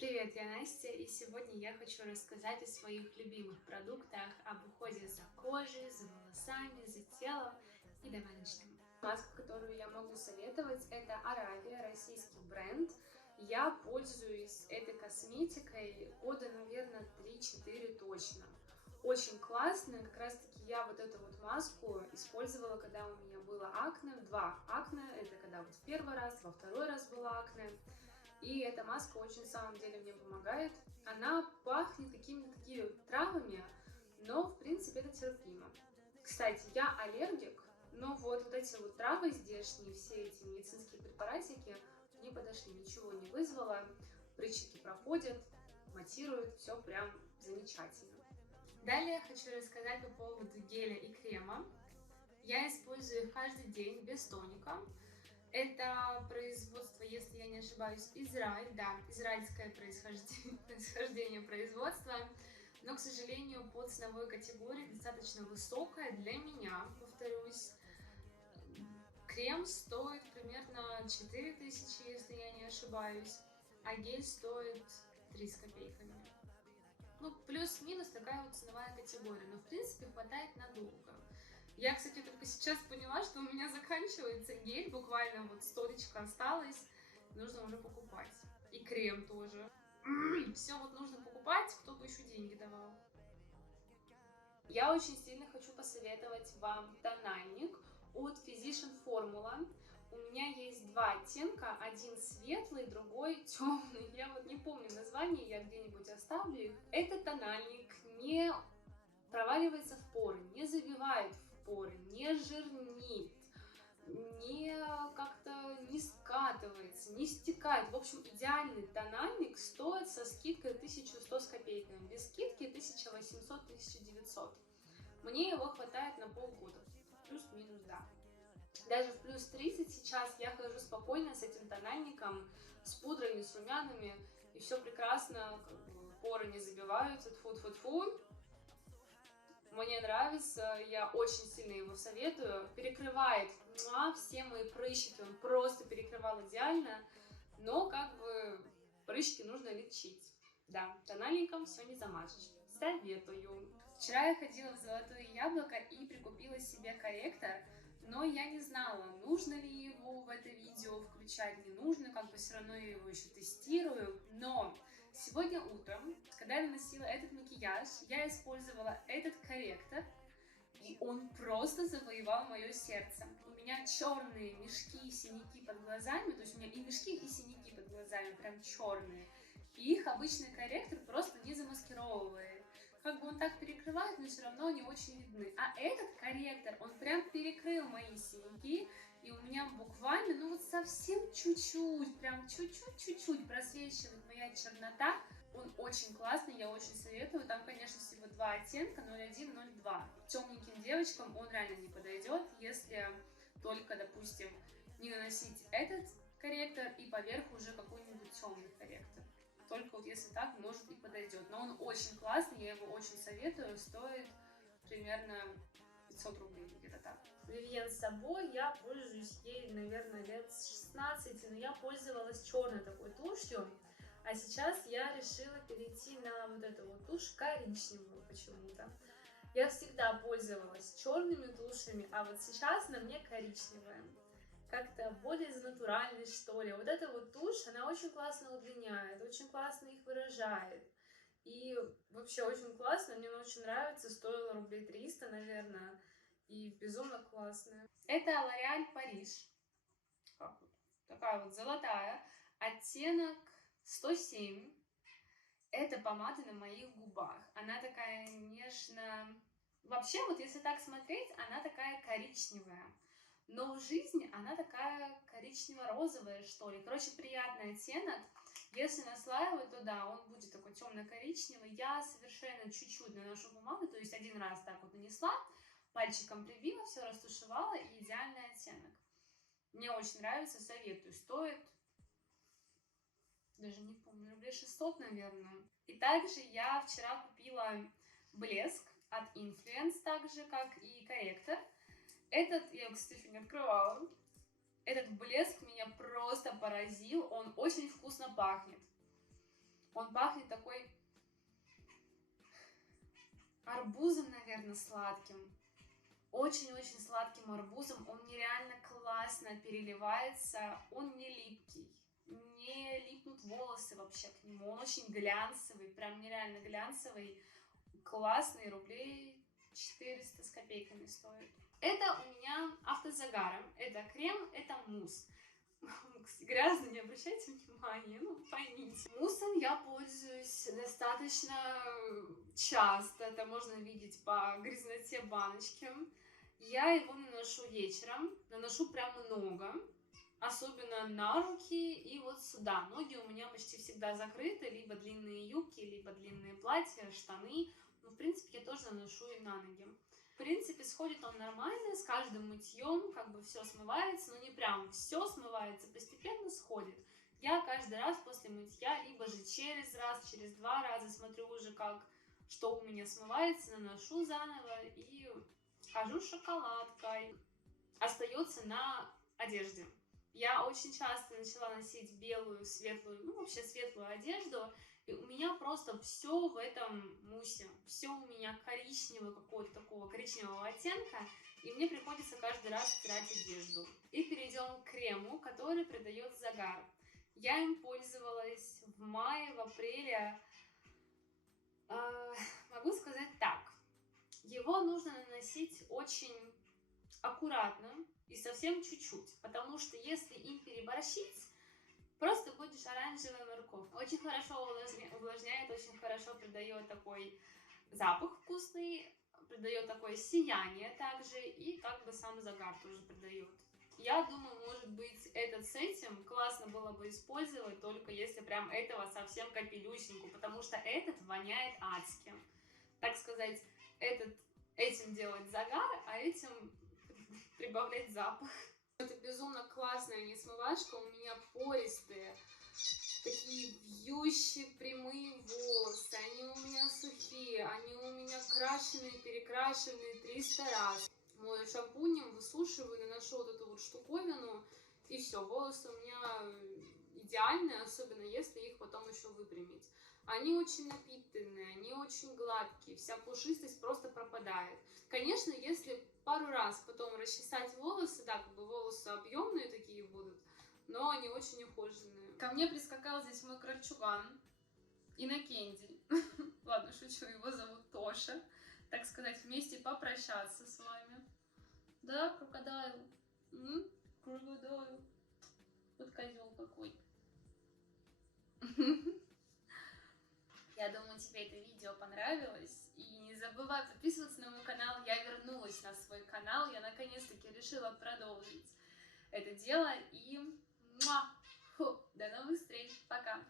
Привет, я Настя, и сегодня я хочу рассказать о своих любимых продуктах, об уходе за кожей, за волосами, за телом. И давай начнем. Маска, которую я могу советовать, это Аравия, российский бренд. Я пользуюсь этой косметикой года, наверное, 3-4 точно. Очень классная, как раз таки я вот эту вот маску использовала, когда у меня было акне, два акне, это когда вот в первый раз, во второй раз было акне. И эта маска очень, на самом деле, мне помогает. Она пахнет какими-то такими травами, но, в принципе, это терпимо. Кстати, я аллергик, но вот эти вот травы здешние, все эти медицинские препаратики не подошли, ничего не вызвало. Прыщики проходят, матируют, все прям замечательно. Далее хочу рассказать по поводу геля и крема. Я использую их каждый день без тоника. Это производство, если я не ошибаюсь, Израиль, да, израильское происхождение производства, но, к сожалению, по ценовой категории достаточно высокая для меня, повторюсь. Крем стоит примерно 4000, если я не ошибаюсь, а гель стоит 3 с копейками. Ну, плюс-минус такая вот ценовая категория, но в принципе хватает надолго. Я, кстати, только сейчас поняла, что у меня заканчивается гель, буквально вот столечко осталось, нужно уже покупать. И крем тоже. Все вот нужно покупать, кто бы еще деньги давал. Я очень сильно хочу посоветовать вам тональник от Physician Formula. У меня есть два оттенка, один светлый, другой темный. Я вот не помню название, я где-нибудь оставлю их. Этот тональник не проваливается в поры, не забивает в поры, не жирнит, не как-то не скатывается, не стекает. В общем, идеальный тональник стоит со скидкой 1100 с копейками. Без скидки 1800-1900. Мне его хватает на полгода. Плюс-минус, да. Даже в плюс 30 сейчас я хожу спокойно с этим тональником, с пудрами, с румянами, и все прекрасно, как бы, поры не забиваются, тьфу-тьфу-тьфу. Мне нравится, я очень сильно его советую. Перекрывает все мои прыщики, он просто перекрывал идеально, но как бы прыщики нужно лечить. Да, тональником все не замажешь. Советую. Вчера я ходила в Золотое Яблоко и прикупила себе корректор, но я не знала, нужно ли его в это видео включать, не нужно, как бы все равно я его еще тестирую. Но сегодня утром, когда я наносила этот макияж, я использовала этот корректор, и он просто завоевал мое сердце. У меня черные мешки и синяки под глазами, то есть у меня и мешки, и синяки под глазами, прям черные. И их обычный корректор просто не замаскировывает. Как бы он так перекрывает, но все равно они очень видны. А этот корректор, он прям перекрыл мои синяки, и у меня буквально, ну вот совсем чуть-чуть, прям чуть-чуть просвечивает моя чернота. Он очень классный, я очень советую. Там, конечно, всего два оттенка, 01, 02. Темненьким девочкам он реально не подойдет, если только, допустим, не наносить этот корректор и поверх уже какой-нибудь темный корректор. Только вот если так, может и подойдет. Но он очень классный, я его очень советую. Стоит примерно 500 рублей, где-то так. Vivienne Sabo, я пользуюсь ей, наверное, лет с 16, но я пользовалась черной такой тушью. А сейчас я решила перейти на вот эту вот тушь коричневую почему-то. Я всегда пользовалась черными тушами, а вот сейчас на мне коричневая. Как-то более натуральный, что ли. Вот эта вот тушь, она очень классно удлиняет, очень классно их выражает. И вообще очень классно, мне она очень нравится, стоила рублей 300, наверное, и безумно классная. Это L'Oréal Париж, такая вот золотая, оттенок 107. Это помада на моих губах. Она такая нежно... Вообще, вот если так смотреть, она такая коричневая. Но в жизни она такая коричнево-розовая, что ли. Короче, приятный оттенок. Если наслаивать, то да, он будет такой темно-коричневый. Я совершенно чуть-чуть наношу помаду, то есть один раз так вот нанесла, пальчиком прибила, все растушевала, и идеальный оттенок. Мне очень нравится, советую. Стоит, даже не помню, рублей 600, наверное. И также я вчера купила блеск от Influence, так же, как и корректор. Этот, я его, кстати, еще не открывала. Этот блеск меня просто поразил, он очень вкусно пахнет. Он пахнет такой арбузом, наверное, сладким. Очень-очень сладким арбузом. Он нереально классно переливается. Он не липкий. Не липнут волосы вообще к нему. Он очень глянцевый, прям нереально глянцевый. Классный, рублей 400 с копейками стоит. Это у меня автозагара. Это крем, это мусс. Грязно, не обращайте внимания, ну поймите. Муссом я пользуюсь достаточно часто, это можно видеть по грязноте баночки. Я его наношу вечером, наношу прям много, особенно на руки и вот сюда. Ноги у меня почти всегда закрыты, либо длинные юбки, либо длинные платья, штаны. Но в принципе я тоже наношу и на ноги. В принципе, сходит он нормально, с каждым мытьем как бы все смывается, но не прям все смывается, постепенно сходит. Я каждый раз после мытья, либо же через раз, через два раза смотрю уже, как, что у меня смывается, наношу заново и хожу с шоколадкой. Остается на одежде. Я очень часто начала носить белую, светлую, ну вообще светлую одежду, и у меня просто все в этом мусе, все у меня коричневого, какого-то такого коричневого оттенка, и мне приходится каждый раз стирать одежду. И перейдем к крему, который придает загар. Я им пользовалась в мае, в апреле. Могу сказать так, его нужно наносить очень аккуратно и совсем чуть-чуть, потому что если им переборщить, просто будешь оранжевая морковь. Очень хорошо увлажняет, очень хорошо придает такой запах вкусный, придает такое сияние также, и как бы сам загар тоже придает. Я думаю, может быть, этот с этим классно было бы использовать, только если прям этого совсем капелюсеньку, потому что этот воняет адски. Так сказать, этим делать загар, а этим прибавлять запах. Это безумно классная несмывашка, у меня пористые, такие вьющие прямые волосы, они у меня сухие, они у меня крашеные, перекрашенные 300 раз. Мою шампунем, высушиваю, наношу вот эту вот штуковину, и все, волосы у меня идеальные, особенно если их потом еще выпрямить. Они очень напитанные, они очень гладкие, вся пушистость просто пропадает. Конечно, если пару раз потом расчесать волосы, да, как бы волосы объемные такие будут, но они очень ухоженные. Ко мне прискакал здесь мой крольчуган, Иннокентий. Ладно, шучу, его зовут Тоша. Так сказать, вместе попрощаться с вами. Да, крокодайл. Крокодайл. Вот козел какой. Я думаю, тебе это видео понравилось. И не забывай подписываться на мой канал. Я вернулась на свой канал. Я наконец-таки решила продолжить это дело. И до новых встреч. Пока.